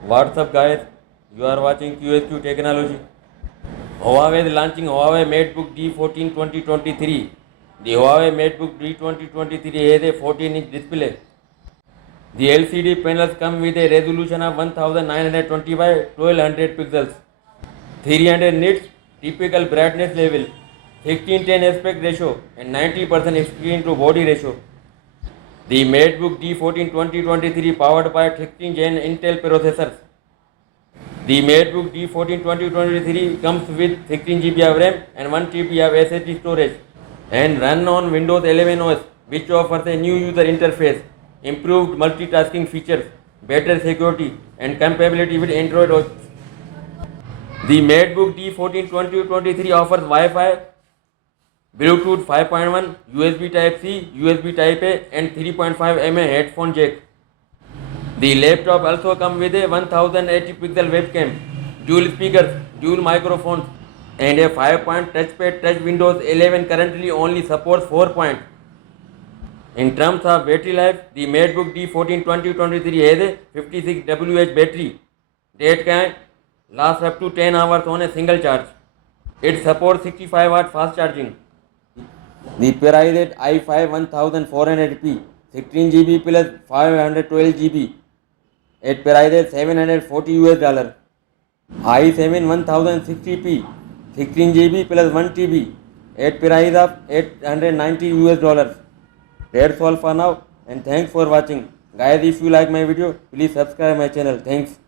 What's up, guys? You are watching QSQ Technology. Huawei is launching Huawei MateBook D14 2023. The Huawei MateBook D 2023 has a 14-inch display. The LCD panels come with a resolution of 1920 by 1200 pixels, 300 nits typical brightness level, 16:10 aspect ratio, and 90% screen to body ratio. The MateBook D14 2023 powered by 16-gen Intel processors. The MateBook D14 2023 comes with 16 GB of RAM and 1 TB of SSD storage and run on Windows 11 OS, which offers a new user interface, improved multitasking features, better security, and compatibility with Android OS. The MateBook D14 2023 offers Wi-Fi, Bluetooth 5.1, USB Type-C, USB Type-A, and 3.5 mm headphone jack. The laptop also comes with a 1080 pixel webcam, dual speakers, dual microphones, and a 5-point touchpad. Touch Windows 11 currently only supports 4 points. In terms of battery life, the MateBook D14 2023 has a 56 Wh battery that can last up to 10 hours on a single charge. It supports 65-watt fast charging. The price at i5 1400p, 16 GB plus 512 GB at price at $740. i7 1060p, 16 GB plus 1 TB at price of $890. That's all for now, and thanks for watching. Guys, if you like my video, please subscribe my channel. Thanks.